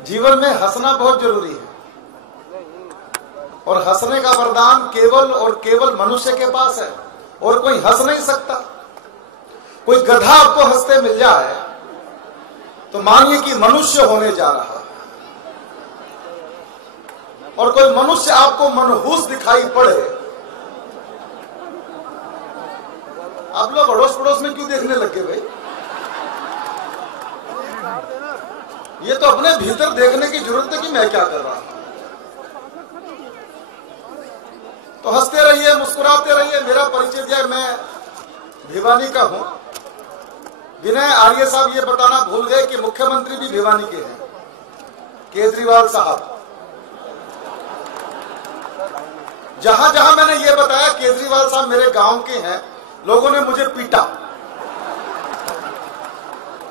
जीवन में हंसना बहुत जरूरी है और हंसने का वरदान केवल और केवल मनुष्य के पास है और कोई हंस नहीं सकता। कोई गधा आपको हंसते मिल जाए तो मानिए कि मनुष्य होने जा रहा है, और कोई मनुष्य आपको मनहूस दिखाई पड़े, आप लोग अड़ोस पड़ोस में क्यों देखने लगे भाई? ये तो अपने भीतर देखने की जरूरत है कि मैं क्या कर रहा हूं। तो हंसते रहिए, मुस्कुराते रहिए। मेरा परिचय दिया, मैं भिवानी का हूं। विनय आर्य साहब ये बताना भूल गए कि मुख्यमंत्री भी भिवानी के हैं, केजरीवाल साहब। जहां जहां मैंने ये बताया केजरीवाल साहब मेरे गांव के हैं, लोगों ने मुझे पीटा।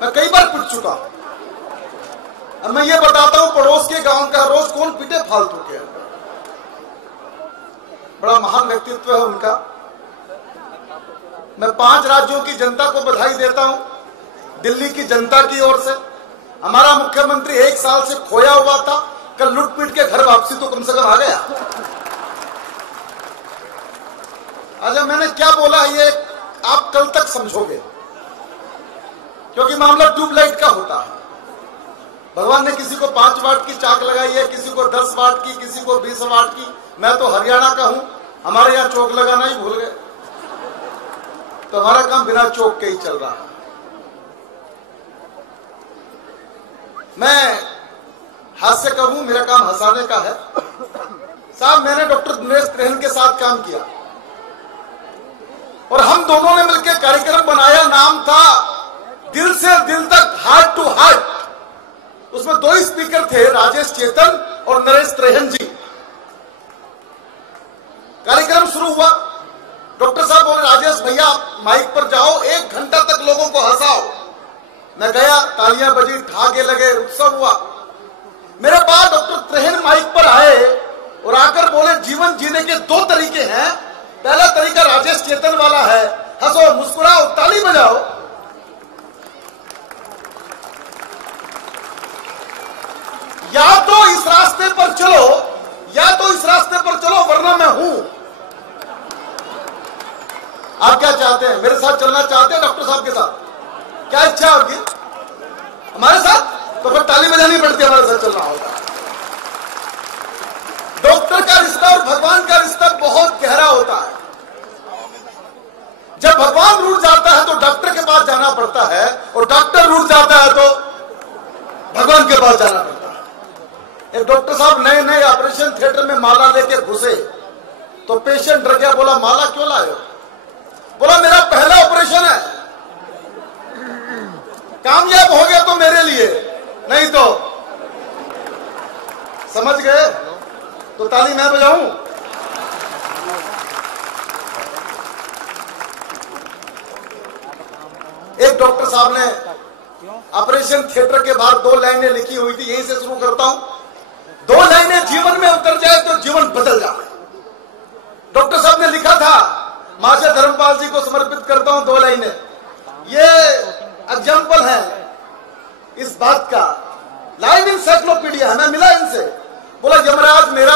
मैं कई बार पिट चुका हूं। अब मैं ये बताता हूं पड़ोस के गांव का, रोज कौन पीटे फालतू के। बड़ा महान व्यक्तित्व है उनका। मैं 5 राज्यों की जनता को बधाई देता हूं, दिल्ली की जनता की ओर से। हमारा मुख्यमंत्री 1 साल से खोया हुआ था, कल लुट पीट के घर वापसी तो कम से कम आ गया। अच्छा, मैंने क्या बोला ये आप कल तक समझोगे, क्योंकि मामला ट्यूबलाइट का होता है। भगवान ने किसी को 5 वाट की चाक लगाई है, किसी को 10 वाट की, किसी को 20 वाट की। मैं तो हरियाणा का हूं, हमारे यहां चौक लगाना ही भूल गए, तो हमारा काम बिना चौक के ही चल रहा है। मैं हास्य का हूं, मेरा काम हंसाने का है। साहब, मैंने डॉक्टर दिनेश त्रेहन के साथ काम किया और हम दोनों ने मिलकर कार्यक्रम बनाया, नाम था दिल से दिल तक, हार्ट टू हार्ट। उसमें 2 स्पीकर थे, राजेश चेतन और नरेश त्रेहन जी। कार्यक्रम शुरू हुआ, डॉक्टर साहब बोले राजेश भैया आप माइक पर जाओ, 1 घंटा तक लोगों को हंसाओ। मैं गया, तालियां बजी, ठाके लगे, उत्सव हुआ। मेरे बाद डॉक्टर त्रेहन माइक पर आए और आकर बोले जीवन जीने के 2 तरीके हैं। पहला तरीका राजेश चेतन वाला है, हंसो, मुस्कुराओ, ताली बजाओ। या तो इस रास्ते पर चलो, या तो इस रास्ते पर चलो, वरना मैं हूं। आप क्या चाहते हैं? मेरे साथ चलना चाहते हैं डॉक्टर साहब के साथ? क्या इच्छा है आपकी? हमारे साथ? तो फिर ताली बजानी पड़ती है, हमारे साथ चलना होगा। डॉक्टर का रिश्ता और भगवान का रिश्ता बहुत गहरा होता है। जब भगवान रूठ जाता है तो डॉक्टर के पास जाना पड़ता है, और डॉक्टर रूठ जाता है तो भगवान के पास जाना पड़ता है। एक डॉक्टर साहब नए नए ऑपरेशन थिएटर में माला लेके घुसे तो पेशेंट डर गया, बोला माला क्यों लाए हो? बोला मेरा पहला ऑपरेशन है, कामयाब हो गया तो मेरे लिए, नहीं तो। समझ गए? तो ताली मैं बजाऊं? एक डॉक्टर साहब ने ऑपरेशन थिएटर के बाहर 2 लाइनें लिखी हुई थी, यहीं से शुरू करता हूं। 2 लाइनें जीवन में उतर जाए तो जीवन बदल जाए। डॉक्टर साहब ने लिखा था, महाशय धर्मपाल जी को समर्पित करता हूं 2 लाइनें। ये एग्जाम्पल है इस बात का, लाइव इंसाइक्लोपीडिया है, मैं मिला इनसे। बोला यमराज मेरा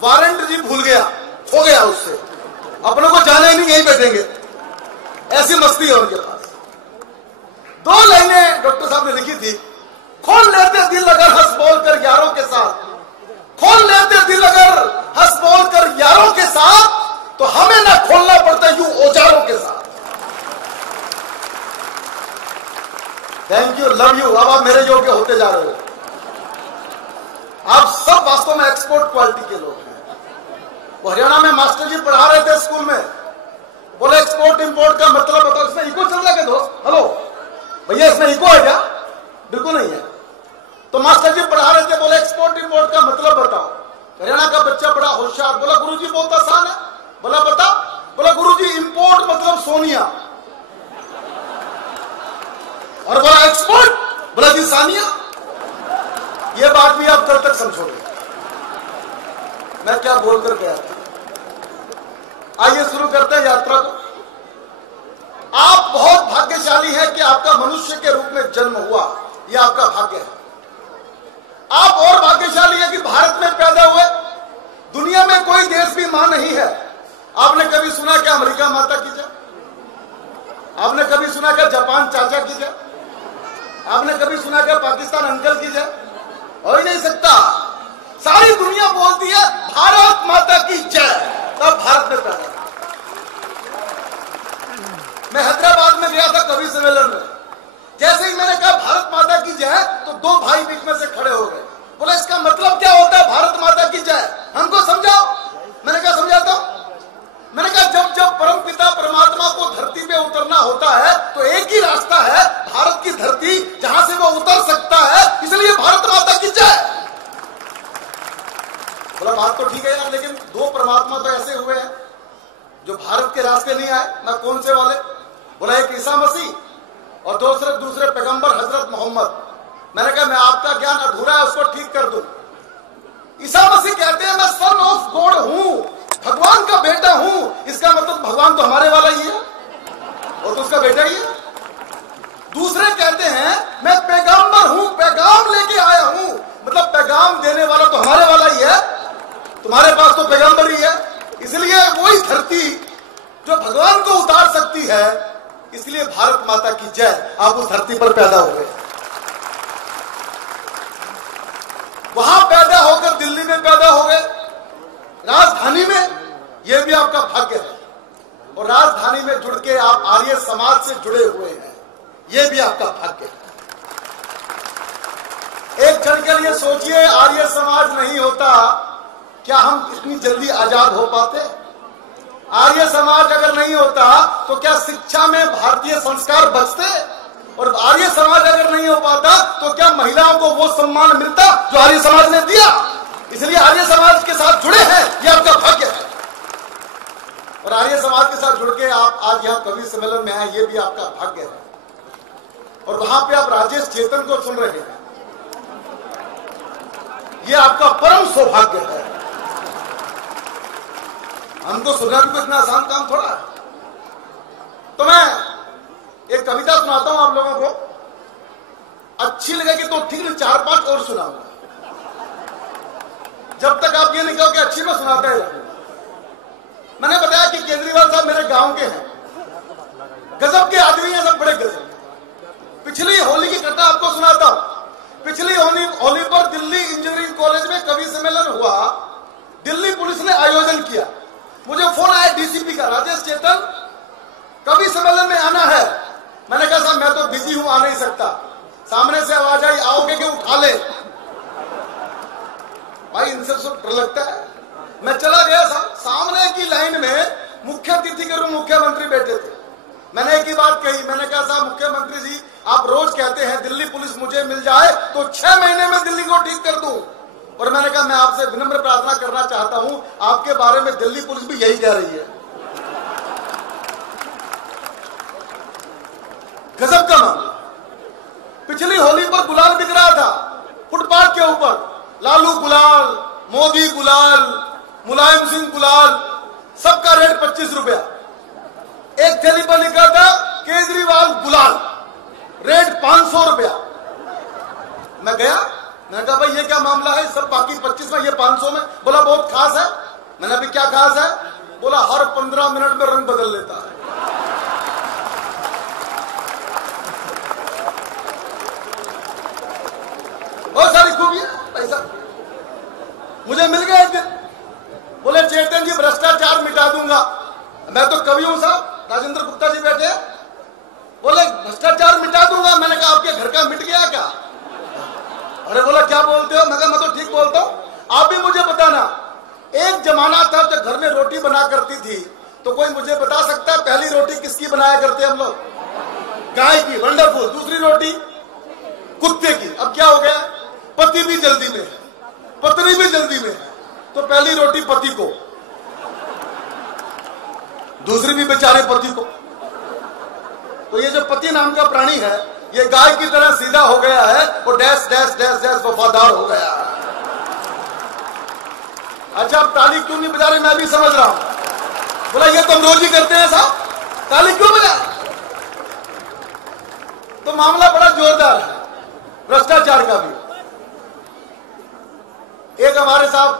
वारंट जी भूल गया, खो गया उससे, अपनों को जाने ही नहीं, यहीं बैठेंगे। ऐसी मस्ती है उनके पास। 2 लाइनें डॉक्टर साहब ने लिखी थी, खोल लेते दिल अगर हंस बोल कर यारों के साथ, खोल लेते दिल अगर हंस बोल कर यारों के साथ, तो हमें ना खोलना पड़ता यूं औजारों के साथ। Thank you, love you. अब आप मेरे योग्य होते जा रहे हो। आप सब वास्तव में एक्सपोर्ट क्वालिटी के लोग हैं। वो हरियाणा में मास्टर जी पढ़ा रहे थे स्कूल में, बोले एक्सपोर्ट इंपोर्ट का मतलब बताओ। इसमें इको चल रहा है दोस्त? हेलो भैया, इसमें इको है क्या? बिल्कुल नहीं है। तो मास्टर जी पढ़ा रहे थे, बोले एक्सपोर्ट इंपोर्ट का मतलब बताओ। हरियाणा का बच्चा बड़ा होशियार, बोला गुरुजी बहुत आसान है। बोला बता? बोला गुरुजी इंपोर्ट मतलब सोनिया, और बोला एक्सपोर्ट, बोला जी सानिया। ये बात भी आप कल तक समझोगे मैं क्या बोलकर गया था। आइए शुरू करते हैं यात्रा को। आप बहुत भाग्यशाली हैं कि आपका मनुष्य के रूप में जन्म हुआ, यह आपका भाग्य है। नहीं है। आपने कभी सुना क्या अमेरिका माता की जय? आपने कभी सुना क्या जापान चाचा की जय? आपने कभी सुना क्या पाकिस्तान अंकल की जय? हो ही नहीं सकता। सारी दुनिया बोलती है भारत माता की जय, तब भारत में पैदा। मैं हैदराबाद में गया था कवि सम्मेलन में, जैसे ही मैंने कहा भारत माता की जय तो दो भाई बीच में से खड़े हो गए। बोले इसका मतलब क्या होता है भारत माता की जय, हमको समझाओ। मैंने कहा समझाता हूं। मैंने कहा जब जब परमपिता परमात्मा को धरती पे उतरना होता है तो एक ही रास्ता है, भारत की धरती, जहां से वो उतर सकता है, इसलिए भारत माता की जय। बोला बात तो ठीक है यार, लेकिन दो परमात्मा तो ऐसे हुए हैं जो भारत के रास्ते नहीं आए ना। कौन से वाले? बोला एक ईसा मसीह और दूसरे पैगंबर हजरत मोहम्मद। मैंने कहा मैं आपका ज्ञान अधूरा है, उसको ठीक कर दूं। ईसा मसीह कहते हैं मैं सन ऑफ गॉड हूं, भगवान का बेटा हूं। इसका मतलब भगवान तो हमारे वाला ही है और तो उसका बेटा ही है। दूसरे कहते हैं मैं पैगंबर हूं, पैगाम लेके आया हूं, मतलब पैगाम देने वाला तो हमारे वाला ही है, तुम्हारे पास तो पैगंबर ही है। इसलिए वही धरती जो भगवान को उतार सकती है, इसलिए भारत माता की जय। आप उस धरती पर पैदा हो गए, वहां पैदा होकर दिल्ली में पैदा हो गए, राजधानी में। यह भी आपका भाग्य है। और राजधानी में जुड़ के आप आर्य समाज से जुड़े हुए हैं, यह भी आपका भाग्य है। एक क्षण के लिए सोचिए, आर्य समाज नहीं होता क्या हम इतनी जल्दी आजाद हो पाते? आर्य समाज अगर नहीं होता तो क्या शिक्षा में भारतीय संस्कार बचते? और आर्य समाज अगर नहीं हो पाता तो क्या महिलाओं को वो सम्मान मिलता जो आर्य समाज ने दिया? इसलिए आर्य समाज के साथ जुड़े हैं, यह आपका भाग्य है। और आर्य समाज के साथ जुड़ के आप आज यहाँ कवि सम्मेलन में आए, यह भी आपका भाग्य है। और वहां पे आप राजेश चेतन को सुन रहे हैं, यह आपका परम सौभाग्य है। हमको सुनना भी इतना आसान काम थोड़ा है। तो मैं एक कविता सुनाता हूं आप लोगों को, अच्छी लगेगी तो ठीक नहीं, 4-5 और सुनाऊंगा। जब तक आप ये नहीं कहो कि अच्छी में सुनाता है। मैंने बताया कि केजरीवाल साहब मेरे गांव के हैं, गजब के आदमी हैं, सब बड़े गजब। पिछली होली की घटना आपको सुनाता हूं। पिछली होली पर दिल्ली इंजीनियरिंग कॉलेज में कवि सम्मेलन हुआ। दिल्ली पुलिस ने आयोजन किया। मुझे फोन आया डीसीपी का, राजेश चेतन कवि सम्मेलन में आना है। मैंने कहा साहब मैं तो बिजी हूं, आ नहीं सकता। सामने से आवाज आई आओगे कि उठा ले। भाई इनसे सब डर लगता है। मैं चला गया, सामने की लाइन में मुख्य अतिथि के रूप मुख्यमंत्री बैठे थे। मैंने एक ही बात कही, मैंने कहा साहब मुख्यमंत्री जी आप रोज कहते हैं दिल्ली पुलिस मुझे मिल जाए तो 6 महीने में दिल्ली को ठीक कर दूं। और मैंने कहा मैं आपसे विनम्र प्रार्थना करना चाहता हूं, आपके बारे में दिल्ली पुलिस भी यही कह रही है। गजब का मामला। पिछली होली पर गुलाल बिक रहा था फुटपाथ के ऊपर, लालू गुलाल, मोदी गुलाल, मुलायम सिंह गुलाल, सबका रेट 25 रुपया। एक थैली पर लिखा था केजरीवाल गुलाल, रेट 500 रुपया। मैं गया, मैंने कहा भाई ये क्या मामला है, सब बाकी 25 में ये 500 में। बोला बहुत खास है। मैंने अभी क्या खास है? बोला हर 15 मिनट में रंग बदल लेता है। बहुत सारी खूबियां पैसा मुझे मिल गया एक दिन। बोले चेतन जी भ्रष्टाचार मिटा दूंगा। मैं तो कवि हूं साहब, राजेंद्र गुप्ता जी बैठे। बोले भ्रष्टाचार मिटा दूंगा। मैंने कहा आपके घर का मिट गया क्या? अरे बोला क्या बोलते हो? मैं तो ठीक बोलता हूं। आप भी मुझे बताना, एक जमाना था जब घर में रोटी बना करती थी, तो कोई मुझे बता सकता है पहली रोटी किसकी बनाया करते हम लोग? गाय की, वंडरफुल। दूसरी रोटी कुत्ते की। अब क्या हो गया, पति भी जल्दी में है, पत्नी भी जल्दी में है, तो पहली रोटी पति को, दूसरी भी बेचारे पति को। तो ये जो पति नाम का प्राणी है, ये गाय की तरह सीधा हो गया है और डैश डैश डैश डैश वफादार हो गया है। अच्छा अब ताली क्यों नहीं बजा रहे, मैं भी समझ रहा हूं। बोला ये तुम रोज ही करते हैं साहब, ताली क्यों बजा? तो मामला बड़ा जोरदार है भ्रष्टाचार का भी। एक हमारे साहब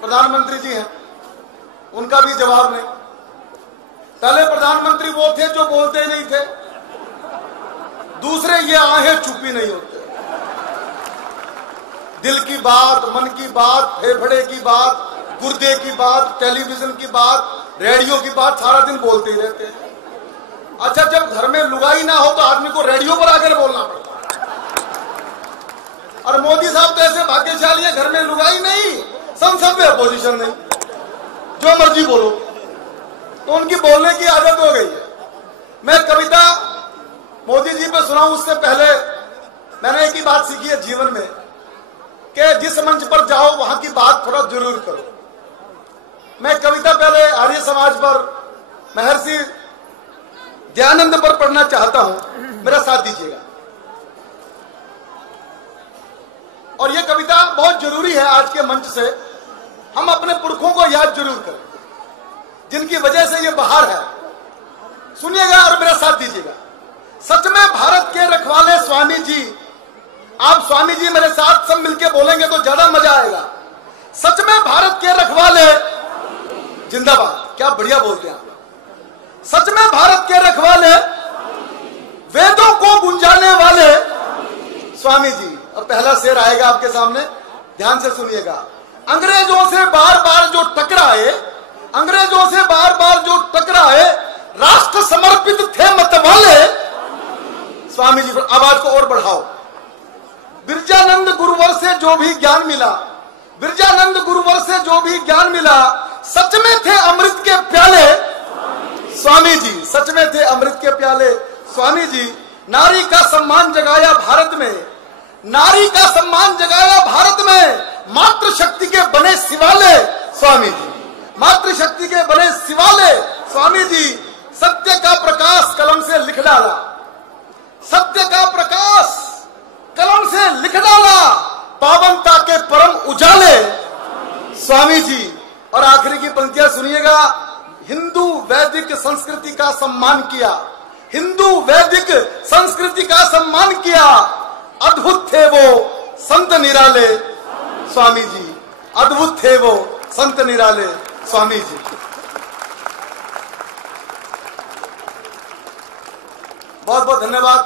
प्रधानमंत्री जी हैं, उनका भी जवाब नहीं। पहले प्रधानमंत्री वो थे जो बोलते नहीं थे, दूसरे ये आहे चुप्पी नहीं होते। दिल की बात, मन की बात, फेफड़े की बात, गुर्दे की बात, टेलीविजन की बात, रेडियो की बात सारा दिन बोलते ही रहते हैं। अच्छा, जब घर में लुगाई ना हो तो आदमी को रेडियो पर आकर बोलना पड़ता है। और मोदी साहब तो ऐसे भाग्यशाली है, घर में लुगाई नहीं, संसद में अपोजिशन नहीं, जो मर्जी बोलो। तो उनकी बोलने की आदत हो गई है। मैं कविता मोदी जी पे सुनाऊं उससे पहले मैंने एक ही बात सीखी है जीवन में कि जिस मंच पर जाओ वहां की बात थोड़ा जरूर करो। मैं कविता पहले आर्य समाज पर, महर्षि दयानंद पर पढ़ना चाहता हूं, मेरा साथ दीजिएगा। और यह कविता बहुत जरूरी है आज के मंच से, हम अपने पुरखों को याद जरूर करें जिनकी वजह से यह बहार है। सुनिएगा और मेरा साथ दीजिएगा। सच में भारत के रखवाले स्वामी जी, आप स्वामी जी मेरे साथ सब मिलके बोलेंगे तो ज्यादा मजा आएगा। सच में भारत के रखवाले जिंदाबाद, क्या बढ़िया बोलते हैं आप। सच में भारत के रखवाले, वेदों को गुंजाने वाले स्वामी जी। और पहला शेर आएगा आपके सामने, ध्यान से सुनिएगा। अंग्रेजों से बार बार जो टकराए, अंग्रेजों से बार बार जो टकराए, राष्ट्र समर्पित थे मतवाले स्वामी जी। आवाज को और बढ़ाओ। बिरजानंद गुरुवर से जो भी ज्ञान मिला, बिरजानंद गुरुवर से जो भी ज्ञान मिला, सच में थे अमृत के प्याले स्वामी जी। सच में थे अमृत के प्याले स्वामी जी। नारी का सम्मान जगाया भारत में, नारी का सम्मान जगाया भारत में, मातृशक्ति के बने शिवाले स्वामी जी। मातृशक्ति के बने शिवाले स्वामी जी। सत्य का प्रकाश कलम से लिख डाला, सत्य का प्रकाश कलम से लिख डाला, पावनता के परम उजाले स्वामी जी। और आखिरी की पंक्तियां सुनिएगा। हिंदू वैदिक संस्कृति का सम्मान किया, हिंदू वैदिक संस्कृति का सम्मान किया, अद्भुत थे वो संत निराले स्वामी जी। अद्भुत थे वो संत निराले स्वामी जी। बहुत बहुत धन्यवाद,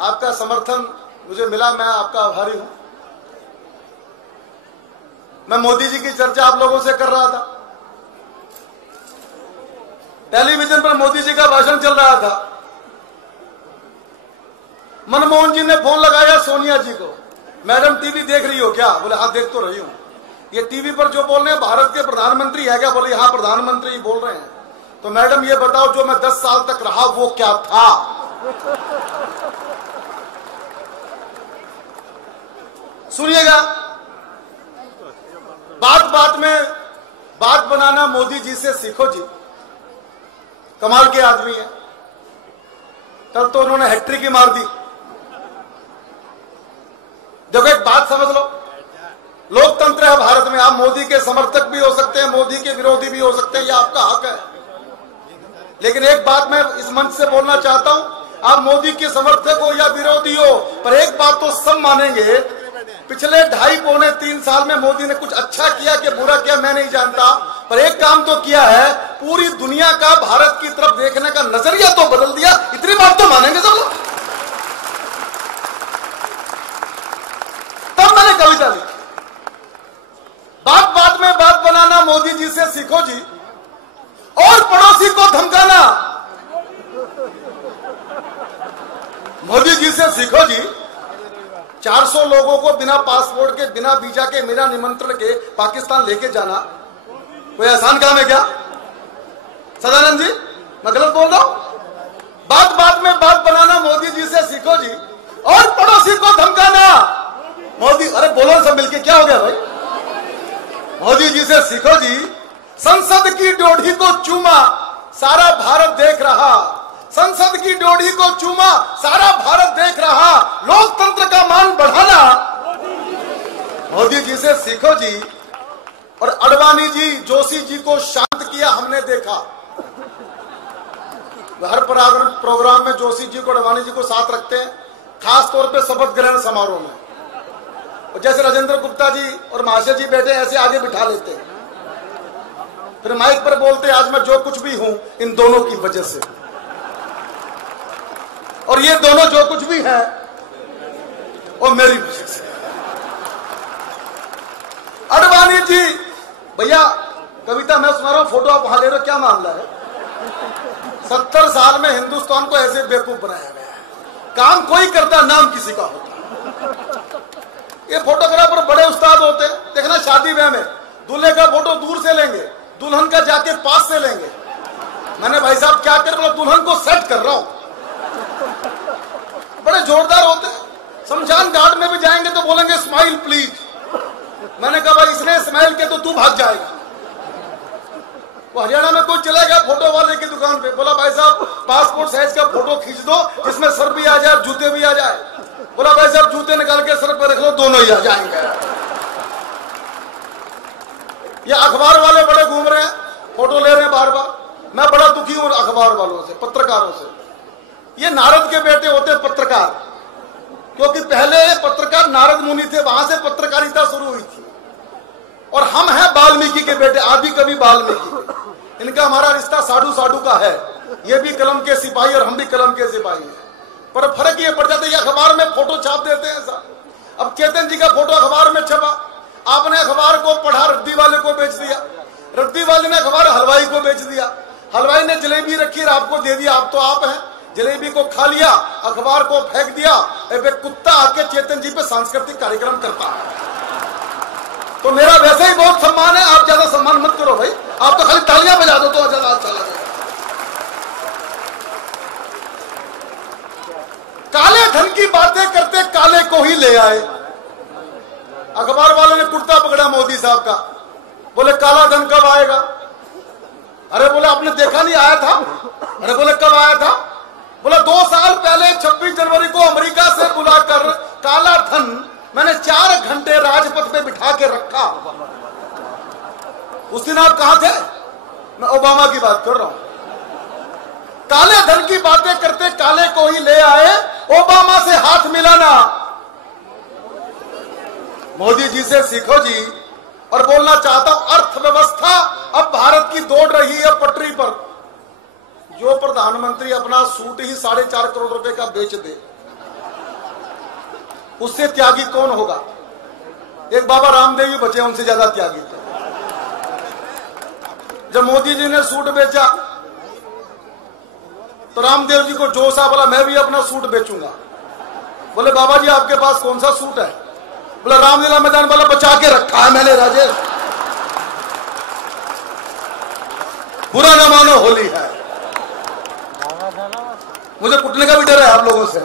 आपका समर्थन मुझे मिला, मैं आपका आभारी हूं। मैं मोदी जी की चर्चा आप लोगों से कर रहा था, टेलीविजन पर मोदी जी का भाषण चल रहा था। मनमोहन जी ने फोन लगाया सोनिया जी को, मैडम टीवी देख रही हो क्या? बोले हाँ देख तो रही हूं। ये टीवी पर जो बोल रहे हैं भारत के प्रधानमंत्री है क्या? बोले हाँ प्रधानमंत्री बोल रहे हैं। तो मैडम ये बताओ जो मैं 10 साल तक रहा वो क्या था? सुनिएगा। बात बात में बात बनाना मोदी जी से सीखो जी, कमाल के आदमी है। कल तो उन्होंने हैट्रिक ही मार दी। देखो एक बात समझ लो, लोकतंत्र है भारत में, आप मोदी के समर्थक भी हो सकते हैं, मोदी के विरोधी भी हो सकते हैं, ये आपका हक है। लेकिन एक बात मैं इस मंच से बोलना चाहता हूं, आप मोदी के समर्थक हो या विरोधी हो, पर एक बात तो सब मानेंगे, पिछले 2.5-3 साल में मोदी ने कुछ अच्छा किया कि बुरा किया मैं नहीं जानता, पर एक काम तो किया है, पूरी दुनिया का भारत की तरफ देखने का नजरिया तो बदल दिया। इतनी बात तो मानेंगे सब लोग। तब मैंने कविता लिखी, बात बात में बात बनाना मोदी जी से सीखो जी, और पड़ोसी को धमकाना मोदी जी से सीखो जी। 400 लोगों को बिना पासपोर्ट के, बिना वीजा के, बिना निमंत्रण के पाकिस्तान लेके जाना कोई आसान काम है क्या? सदानंद जी मैं गलत बोल रहा हूं? बात बात में बात बनाना मोदी जी से सीखो जी, और पड़ोसी को धमकाना मोदी। अरे बोलो सब मिलके, क्या हो गया भाई? मोदी जी से सीखो जी। संसद की ड्योढ़ी को चूमा सारा भारत देख रहा, संसद की ड्योढ़ी को चूमा सारा भारत देख रहा, लोकतंत्र का मान बढ़ाना मोदी जी से सीखो जी। और अडवाणी जी, जोशी जी को शांत किया हमने देखा। हर प्रोग्राम में जोशी जी को, अडवाणी जी को साथ रखते हैं, खास तौर पे शपथ ग्रहण समारोह में। और जैसे राजेंद्र गुप्ता जी और महाशय जी बैठे ऐसे आगे बिठा लेते हैं। फिर माइक पर बोलते आज मैं जो कुछ भी हूं इन दोनों की वजह से, और ये दोनों जो कुछ भी हैं वो मेरी वजह से। अडवाणी जी, भैया कविता मैं सुना रहा हूं, फोटो आप वहां ले रहे हो, क्या मामला है? 70 साल में हिंदुस्तान को ऐसे बेवकूफ बनाया गया है, काम कोई करता नाम किसी का होता। ये फोटोग्राफर बड़े उस्ताद होते हैं, देखना शादी ब्याह में दूल्हे का फोटो दूर से लेंगे, दुल्हन का जाके पास से लेंगे। मैंने भाई साहब क्या कर, बोला दुल्हन को सेट कर रहा हूं। बड़े जोरदार होते हैं, शमशान घाट में भी जाएंगे तो बोलेंगे स्माइल प्लीज। मैंने कहा भाई इसने स्माइल के तो तू भाग जाएगा। वो हरियाणा में कोई चला गया फोटो वाले की दुकान पे, बोला भाई साहब पासपोर्ट साइज का फोटो खींच दो जिसमें सर भी आ जाए जूते भी आ जाए। बोला भाई साहब जूते निकाल के सर पर रख लो, दोनों ही आ जाएंगे। ये अखबार वाले बड़े घूम रहे हैं, फोटो ले रहे हैं बार बार। मैं बड़ा दुखी हूं अखबार वालों से, पत्रकारों से। ये नारद के बेटे होते हैं पत्रकार, क्योंकि पहले पत्रकार नारद मुनि थे, वहां से पत्रकारिता शुरू हुई थी। और हम हैं वाल्मीकि के बेटे, आदि कवि वाल्मीकि। इनका हमारा रिश्ता साधु साधु का है। ये भी कलम के सिपाही और हम भी कलम के सिपाही हैं, पर फर्क ये पड़ जाता है, ये अखबार में फोटो छाप देते हैं साहब। अब चेतन जी का फोटो अखबार में छपा, आपने अखबार को पढ़ा, रद्दी वाले को बेच दिया, रद्दी वाले ने अखबार हलवाई को बेच दिया, हलवाई ने जलेबी रखी और आपको दे दिया, आप तो आप हैं। जलेबी को खा लिया, अखबार को फेंक दिया। एक कुत्ता आके चेतन जी पे सांस्कृतिक कार्यक्रम करता है। तो मेरा वैसे ही बहुत सम्मान है, आप ज्यादा सम्मान मत करो भाई, आप तो खाली तालियां बजा दो तो ज्यादा अच्छा लगेगा। काले धन की बातें करते काले को ही ले आए। अखबार वाले ने कुर्ता पकड़ा मोदी साहब का, बोले काला धन कब आएगा? अरे बोले आपने देखा नहीं आया था? अरे बोले कब आया था? बोला 2 साल पहले 26 जनवरी को अमेरिका से बुलाकर काला धन मैंने 4 घंटे राजपथ पे बिठा के रखा। उस दिन आप कहां थे? मैं ओबामा की बात कर रहा हूं। काले धन की बातें करते काले को ही ले आए, ओबामा से हाथ मिलाना। मोदी जी से सीखो जी। और बोलना चाहता हूं, अर्थव्यवस्था अब भारत की दौड़ रही है पटरी पर। जो प्रधानमंत्री अपना सूट ही 4.5 करोड़ रुपए का बेच दे, उससे त्यागी कौन होगा? एक बाबा रामदेव ही बचे, उनसे ज्यादा त्यागी थे। जब मोदी जी ने सूट बेचा तो रामदेव जी को जोश आ, बोला मैं भी अपना सूट बेचूंगा। बोले बाबा जी आपके पास कौन सा सूट है? बोला रामलीला मैदान वाला बचा के रखा है मैंने राजेश, बुरा न मानो होली है। मुझे कुटने का भी डर है आप लोगों से।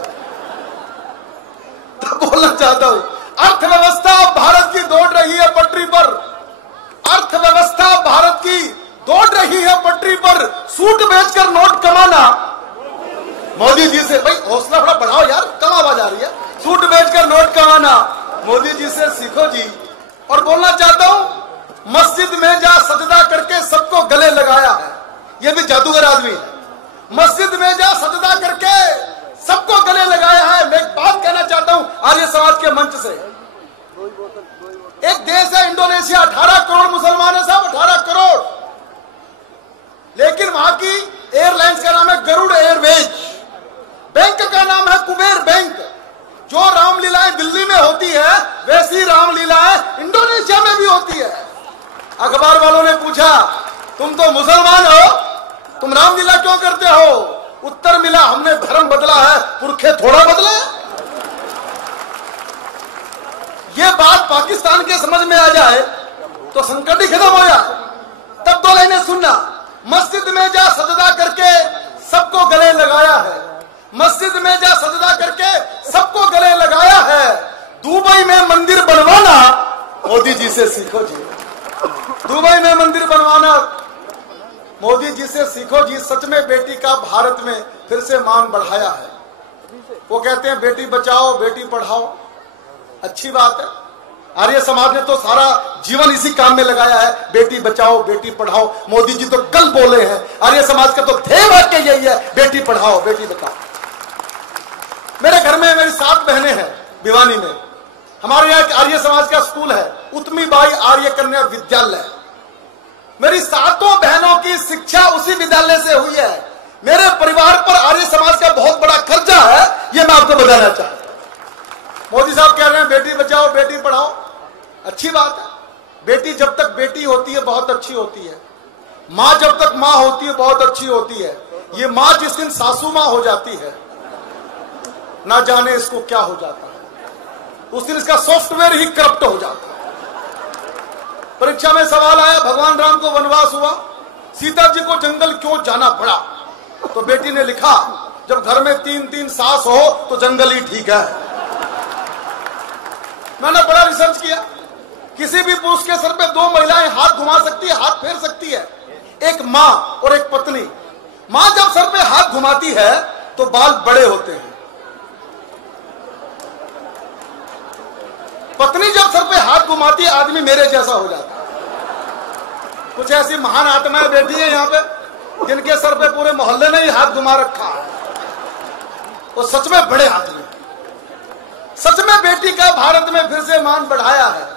तो बोलना चाहता हूं, अर्थव्यवस्था भारत की दौड़ रही है पटरी पर। अर्थव्यवस्था भारत की दौड़ रही है पटरी पर। सूट बेचकर नोट कमाना मोदी जी से, भाई हौसला थोड़ा बढ़ाओ यार, कम आवाज आ रही है। सूट बेचकर नोट कमाना मोदी जी से सीखो जी। और बोलना चाहता हूं, मस्जिद में जा सजदा करके सबको गले लगाया है। ये भी जादूगर आदमी है। मस्जिद में जा सजदा करके सबको गले लगाया है। मैं एक बात कहना चाहता हूं आर्य समाज के मंच से। एक देश है इंडोनेशिया, 18 करोड़ मुसलमान है साहब, 18 करोड़। लेकिन वहां की एयरलाइंस का नाम है गरुड़ एयरवेज, बैंक का नाम है कुबेर बैंक। जो रामलीलाएं दिल्ली में होती है वैसी रामलीलाएं इंडोनेशिया में भी होती है। अखबार वालों ने पूछा तुम तो मुसलमान हो, तुम रामलीला क्यों करते हो? उत्तर मिला हमने धर्म बदला है, पुरखे थोड़ा बदले। ये बात पाकिस्तान के समझ में आ जाए तो संकट ही खत्म हो जाए। तब तो लाइनें सुनना, मस्जिद में जा सजदा करके सबको गले लगाया है। मस्जिद में जा सजदा करके सबको गले लगाया है। दुबई में मंदिर बनवाना मोदी जी से सीखो जी। दुबई में मंदिर बनवाना मोदी जी से सीखो जी। सच में बेटी का भारत में फिर से मान बढ़ाया है। वो कहते हैं बेटी बचाओ बेटी पढ़ाओ, अच्छी बात है। आर्य समाज ने तो सारा जीवन इसी काम में लगाया है, बेटी बचाओ बेटी पढ़ाओ। मोदी जी तो कल बोले हैं, आर्य समाज का तो ध्येय वाक्य यही है, बेटी पढ़ाओ बेटी बचाओ। मेरे घर में मेरी 7 बहनें हैं भिवानी में। हमारे यहाँ एक आर्य समाज का स्कूल है, उत्मी बाई आर्य कन्या विद्यालय। मेरी 7 बहनों की शिक्षा उसी विद्यालय से हुई है। मेरे परिवार पर आर्य समाज का बहुत बड़ा खर्चा है, यह मैं आपको बताना चाहता हूं। मोदी साहब कह रहे हैं बेटी बचाओ बेटी पढ़ाओ, अच्छी बात है। बेटी जब तक बेटी होती है बहुत अच्छी होती है, मां जब तक मां होती है बहुत अच्छी होती है। ये मां जिस दिन सासू मां हो जाती है, ना जाने इसको क्या हो जाता है, उस दिन इसका सॉफ्टवेयर ही करप्ट हो जाता है। परीक्षा में सवाल आया, भगवान राम को वनवास हुआ, सीता जी को जंगल क्यों जाना पड़ा? तो बेटी ने लिखा, जब घर में 3-3 सास हो तो जंगल ही ठीक है। मैंने बड़ा रिसर्च किया, किसी भी पुरुष के सर पे 2 महिलाएं हाथ घुमा सकती है, हाथ फेर सकती है, एक मां और एक पत्नी। मां जब सर पे हाथ घुमाती है तो बाल बड़े होते हैं, पत्नी जब सर पे हाथ घुमाती है आदमी मेरे जैसा हो जाता है। कुछ ऐसी महान आत्माएं बैठी है यहां पे जिनके सर पे पूरे मोहल्ले ने ही हाथ घुमा रखा है, वो सच में बड़े आदमी। सच में बेटी का भारत में फिर से मान बढ़ाया है।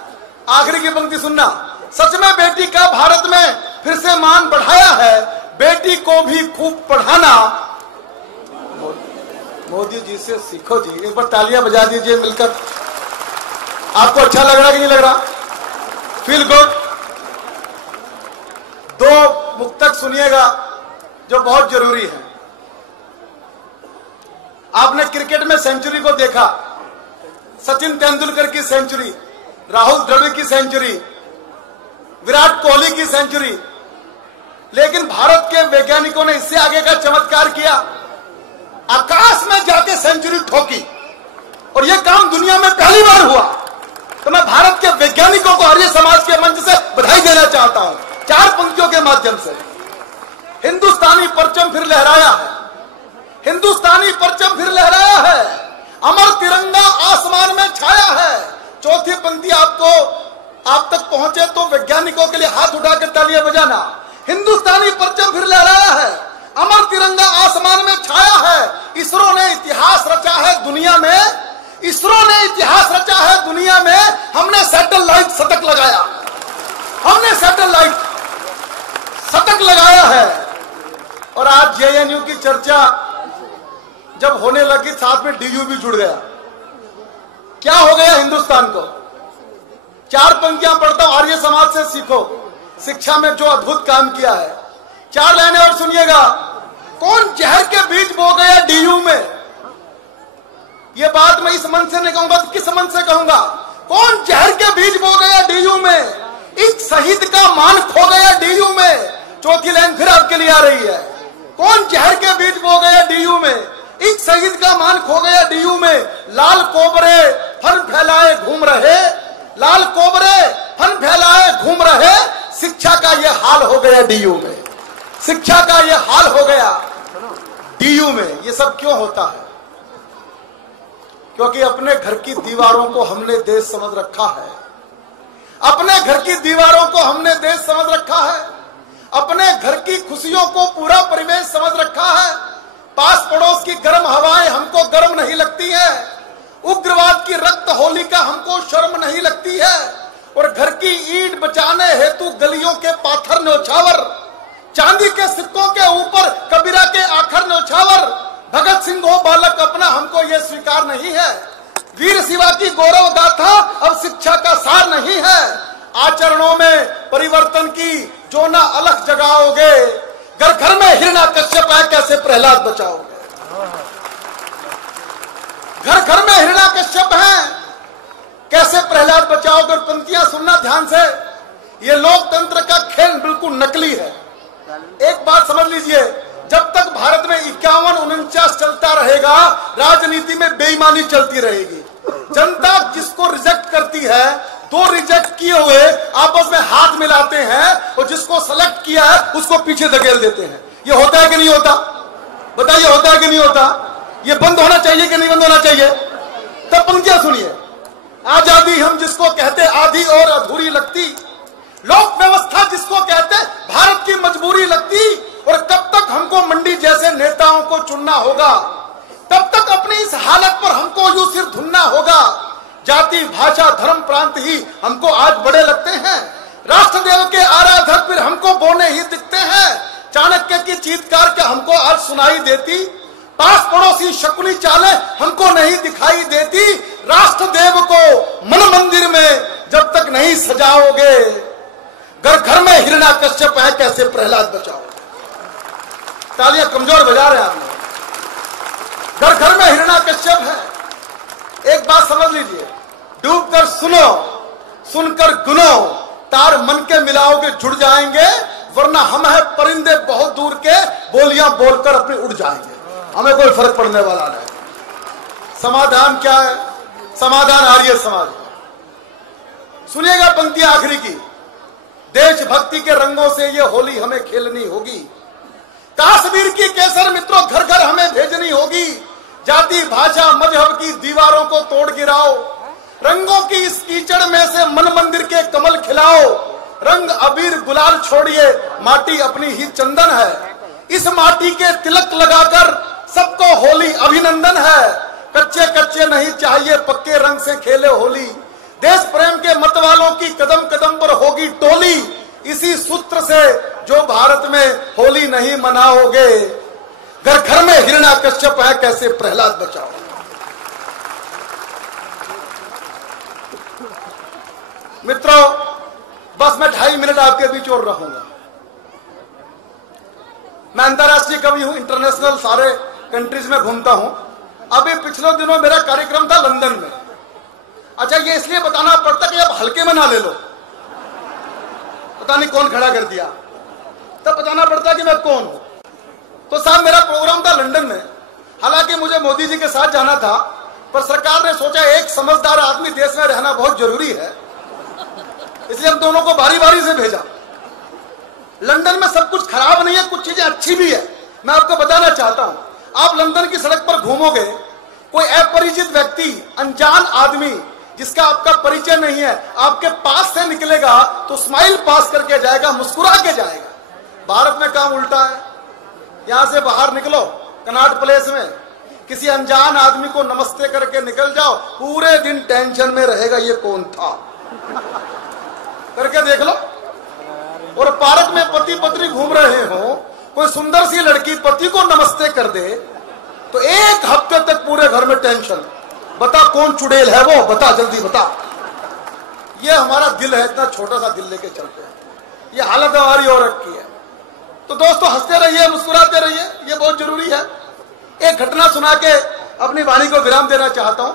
आखिरी की पंक्ति सुनना, सच में बेटी का भारत में फिर से मान बढ़ाया है, बेटी को भी खूब पढ़ाना। मोदी जी से सीखो जी, एक बार तालियां बजा दीजिए मिलकर। आपको अच्छा लग रहा कि नहीं लग रहा? Feel good. 2 मुक्तक सुनिएगा जो बहुत जरूरी है। आपने क्रिकेट में सेंचुरी को देखा, सचिन तेंदुलकर की सेंचुरी, राहुल द्रविड़ की सेंचुरी, विराट कोहली की सेंचुरी, लेकिन भारत के वैज्ञानिकों ने इससे आगे का चमत्कार किया, आकाश में जाके सेंचुरी ठोकी, और यह काम दुनिया में पहली बार हुआ। तो मैं भारत के वैज्ञानिकों को आर्य समाज के मंच से बधाई देना चाहता हूं, 4 पंक्तियों के माध्यम से। हिंदुस्तानी परचम फिर लहराया है, हिंदुस्तानी परचम फिर लहराया है, अमर तिरंगा आसमान में छाया है। चौथी पंक्ति आप तक पहुंचे तो वैज्ञानिकों के लिए हाथ उठाकर तालियां बजाना। हिंदुस्तानी परचम फिर लहराया है, अमर तिरंगा आसमान में छाया है। इसरो ने इतिहास रचा है दुनिया में, इसरो ने इतिहास रचा है दुनिया में। हमने सैटेलाइट शतक लगाया, हमने सैटेलाइट शतक लगाया है। और आज जेएनयू की चर्चा जब होने लगी, साथ में डीयू भी जुड़ गया। क्या हो गया हिंदुस्तान को? 4 पंक्तियां पढ़ता हूं, आर्य समाज से सीखो, शिक्षा में जो अद्भुत काम किया है। 4 लाइनें और सुनिएगा। कौन जहर के बीज बो गया डीयू में? यह बात मैं इस मन से नहीं कहूंगा तो किस मन से कहूंगा? कौन जहर के बीज बो गया डीयू में? एक शहीद का मान खो गया डीयू में। चौथी लाइन फिर आपके लिए आ रही है। कौन जहर के बीज बो गया डीयू में? एक शहीद का मान खो गया डीयू में। लाल कोबरे फन फैलाए घूम रहे, लाल कोबरे फन फैलाए घूम रहे, शिक्षा का यह हाल हो गया डीयू में, शिक्षा का यह हाल हो गया डीयू में। ये सब क्यों होता है? क्योंकि अपने घर की दीवारों को हमने देश समझ रखा है, अपने घर की दीवारों को हमने देश समझ रखा है, अपने घर की खुशियों को पूरा परिवेश समझ रखा है। पास पड़ोस की गर्म हवाएं हमको गर्म नहीं लगती है, उग्रवाद की रक्त होली का हमको शर्म नहीं लगती है, और घर की ईंट बचाने हेतु गलियों के पाथर न्योछावर, चांदी के सिक्कों के ऊपर कबीरा के आखर न्योछावर। भगत सिंह हो बालक अपना हमको ये स्वीकार नहीं है, वीर शिवा की गौरव गाथा अब शिक्षा का सार नहीं है। आचरणों में परिवर्तन की जो ना अलख जगाओगे, घर घर में हिरण्यकश्यप है कैसे प्रहलाद बचाओगे? घर घर में हिरण्यकश्यप है कैसे प्रहलाद बचाओगे? और पंक्तियां सुनना ध्यान से, ये लोकतंत्र का खेल बिल्कुल नकली है। एक बात समझ लीजिए, जब तक भारत में 51-49 चलता रहेगा, राजनीति में बेईमानी चलती रहेगी। जनता जिसको रिजेक्ट करती है, 2 रिजेक्ट किए हुए आपस में हाथ मिलाते हैं, और जिसको सेलेक्ट किया है उसको पीछे धकेल देते हैं। ये होता है कि नहीं होता? बताइए, होता है कि नहीं होता? ये बंद होना चाहिए कि नहीं बंद होना चाहिए? तब पंक्तियां सुनिए। आजादी हम जिसको कहते आधी और अधूरी लगती, लोक व्यवस्था जिसको कहते भारत की मजबूरी लगती, और कब तक हमको मंडी जैसे नेताओं को चुनना होगा, तब तक अपनी इस हालत पर हमको यूं सिर धुनना होगा। जाति भाषा धर्म प्रांत ही हमको आज बड़े लगते हैं, राष्ट्रदेव के आराधक फिर हमको बोने ही दिखते हैं, चाणक्य की चीत्कार क्या हमको आज सुनाई देती, पास पड़ोसी शकुनी चालें हमको नहीं दिखाई देती, राष्ट्रदेव को मन मंदिर में जब तक नहीं सजाओगे, घर घर में हिरण्याकश्यप है कैसे प्रहलाद बचाओ। तालियां कमजोर बजा रहे हैं आप लोग। घर घर में हिरण्याकश्यप है। एक बात समझ लीजिए, डूब कर सुनो, सुनकर गुनो, तार मन के मिलाओगे जुड़ जाएंगे, वरना हम है परिंदे बहुत दूर के, बोलियां बोलकर अपने उड़ जाएंगे, हमें कोई फर्क पड़ने वाला नहीं। समाधान क्या है? समाधान आर्य समाज। सुनिएगा पंक्ति आखिरी की, देशभक्ति के रंगों से ये होली हमें खेलनी होगी, कश्मीर की केसर मित्रों घर घर हमें भेजनी होगी, जाति भाषा मजहब की दीवारों को तोड़ गिराओ, रंगों की इस कीचड़ में से मन मंदिर के कमल खिलाओ, रंग अबीर गुलाल छोड़िए, माटी अपनी ही चंदन है, इस माटी के तिलक लगाकर सबको होली अभिनंदन है, कच्चे कच्चे नहीं चाहिए पक्के रंग से खेले होली, देश प्रेम के मत वालों की कदम कदम पर होगी टोली, इसी सूत्र से जो भारत में होली नहीं मनाओगे, घर घर में हिरण्याकश्यप है कैसे प्रहलाद बचाओ। मित्रों, बस मैं 2.5 मिनट आपके बीच और रहूंगा। मैं अंतरराष्ट्रीय कवि हूं, इंटरनेशनल सारे कंट्रीज में घूमता हूं। अभी पिछले दिनों मेरा कार्यक्रम था लंदन में। अच्छा, ये इसलिए बताना पड़ता कि अब हल्के में ना ले लो, पता नहीं कौन खड़ा कर दिया, तब बताना पड़ता कि मैं कौन हूं। तो साहब मेरा प्रोग्राम था लंदन में, हालांकि मुझे मोदी जी के साथ जाना था, पर सरकार ने सोचा एक समझदार आदमी देश में रहना बहुत जरूरी है, इसलिए हम दोनों को बारी बारी से भेजा। लंदन में सब कुछ खराब नहीं है, कुछ चीजें अच्छी भी है, मैं आपको बताना चाहता हूं। आप लंदन की सड़क पर घूमोगे, कोई अपरिचित व्यक्ति, अनजान आदमी जिसका आपका परिचय नहीं है, आपके पास से निकलेगा तो स्माइल पास करके जाएगा, मुस्कुरा के जाएगा। भारत में काम उल्टा है। यहां से बाहर निकलो कनॉट प्लेस में, किसी अनजान आदमी को नमस्ते करके निकल जाओ, पूरे दिन टेंशन में रहेगा ये कौन था, करके देख लो। और पार्क में पति पत्नी घूम रहे हो, कोई सुंदर सी लड़की पति को नमस्ते कर दे तो एक हफ्ते तक पूरे घर में टेंशन, बता कौन चुड़ैल है वो, बता जल्दी बता। ये हमारा दिल है, इतना छोटा सा दिल लेके चलते हैं, ये हालत हमारी हो रखी है। तो दोस्तों हंसते रहिए, मुस्कुराते रहिए, ये बहुत जरूरी है। एक घटना सुना के अपनी वाणी को विराम देना चाहता हूं।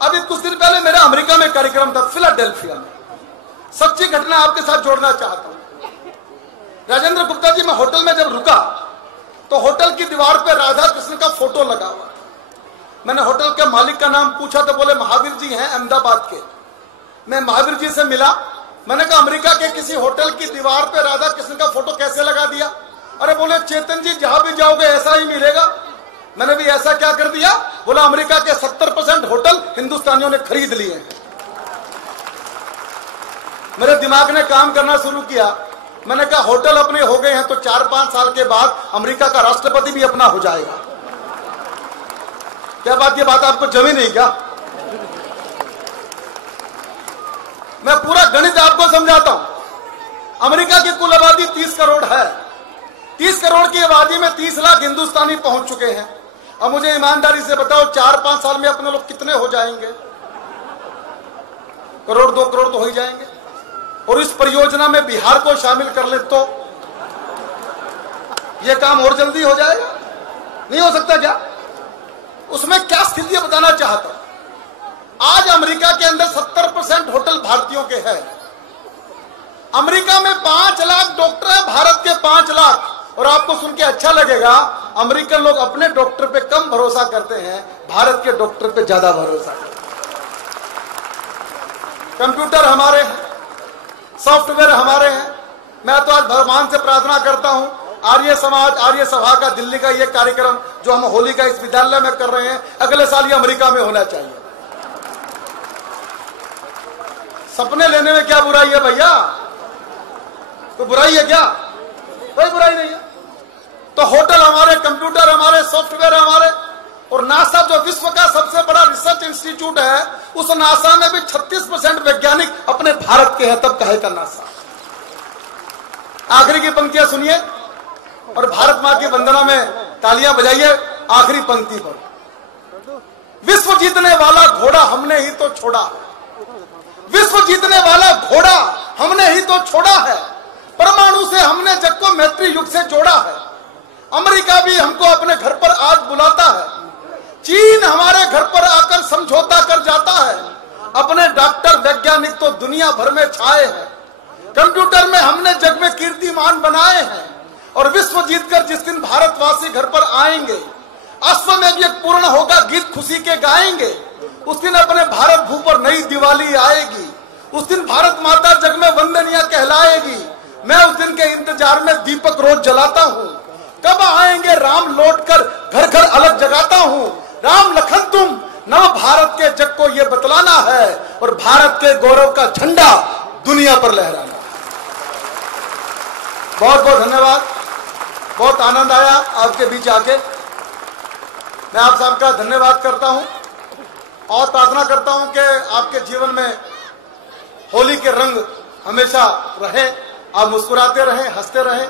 अभी कुछ दिन पहले मेरा अमेरिका में कार्यक्रम था, फिलाडेल्फिया में। सच्ची घटना आपके साथ जोड़ना चाहता हूं। राजेंद्र गुप्ता जी, मैं होटल में जब रुका तो होटल की दीवार पे राधा कृष्ण का फोटो लगा हुआ। मैंने होटल के मालिक का नाम पूछा तो बोले महावीर जी हैं अहमदाबाद के। मैं महावीर जी से मिला, मैंने कहा अमेरिका के किसी होटल की दीवार पे राधा कृष्ण का फोटो कैसे लगा दिया? अरे बोले चेतन जी जहां भी जाओगे ऐसा ही मिलेगा। मैंने भी ऐसा क्या कर दिया? बोला अमेरिका के 70% होटल हिंदुस्तानियों ने खरीद लिए हैं। मेरे दिमाग ने काम करना शुरू किया। मैंने कहा होटल अपने हो गए हैं तो 4-5 साल के बाद अमेरिका का राष्ट्रपति भी अपना हो जाएगा। क्या बात, ये बात आपको जमी नहीं क्या? मैं पूरा गणित आपको समझाता हूं। अमेरिका की कुल आबादी 30 करोड़ है। 30 करोड़ की आबादी में 30 लाख हिंदुस्तानी पहुंच चुके हैं। अब मुझे ईमानदारी से बताओ 4-5 साल में अपने लोग कितने हो जाएंगे? करोड़ 2 करोड़ तो हो ही जाएंगे। और इस परियोजना में बिहार को शामिल कर ले तो यह काम और जल्दी हो जाएगा। नहीं हो सकता क्या? उसमें क्या स्थिति है बताना चाहता हूं। आज अमेरिका के अंदर 70% होटल भारतीयों के हैं। अमेरिका में 5 लाख डॉक्टर है, भारत के 5 लाख। और आपको सुन के अच्छा लगेगा, अमेरिकन लोग अपने डॉक्टर पे कम भरोसा करते हैं, भारत के डॉक्टर पे ज्यादा भरोसा करते हैं। कंप्यूटर हमारे हैं, सॉफ्टवेयर हमारे हैं। मैं तो आज भगवान से प्रार्थना करता हूं, आर्य समाज, आर्य सभा का दिल्ली का ये कार्यक्रम जो हम होली का इस विद्यालय में कर रहे हैं, अगले साल ये अमेरिका में होना चाहिए। सपने लेने में क्या बुराई है भैया? तो बुराई है क्या? कोई बुराई नहीं है। तो होटल हमारे, कंप्यूटर हमारे, सॉफ्टवेयर हमारे। और नासा जो विश्व का सबसे बड़ा रिसर्च इंस्टीट्यूट है, उस नासा में भी 36% वैज्ञानिक अपने भारत के हैं। तब कहे का नासा। आखिरी की पंक्तियां सुनिए और भारत मां की वंदना में तालियां बजाइए। आखिरी पंक्ति पर, विश्व जीतने वाला घोड़ा हमने ही तो छोड़ा, विश्व जीतने वाला घोड़ा हमने ही तो छोड़ा है, परमाणु से हमने जग को मैत्री युग से जोड़ा है, अमेरिका भी हमको अपने घर पर आज बुलाता है, चीन हमारे घर पर आकर समझौता कर जाता है, अपने डॉक्टर वैज्ञानिक तो दुनिया भर में छाए हैं, कंप्यूटर में हमने जग में कीर्तिमान बनाए हैं, और विश्व जीतकर जिस दिन भारतवासी घर पर आएंगे, अश्वमेध यज्ञ पूर्ण होगा, गीत खुशी के गाएंगे, उस दिन अपने भारत भू पर नई दिवाली आएगी, उस दिन भारत माता जग में वंदनीय कहलाएगी। मैं उस दिन के इंतजार में दीपक रोज जलाता हूँ, कब आएंगे राम लौटकर घर घर अलग जगाता हूँ, राम लखन तुम नव भारत के जग को ये बतलाना है, और भारत के गौरव का झंडा दुनिया पर लहराना। बहुत बहुत धन्यवाद, बहुत आनंद आया आपके बीच आके। मैं आप सबका धन्यवाद करता हूं और प्रार्थना करता हूं कि आपके जीवन में होली के रंग हमेशा रहे, आप मुस्कुराते रहें, हंसते रहें।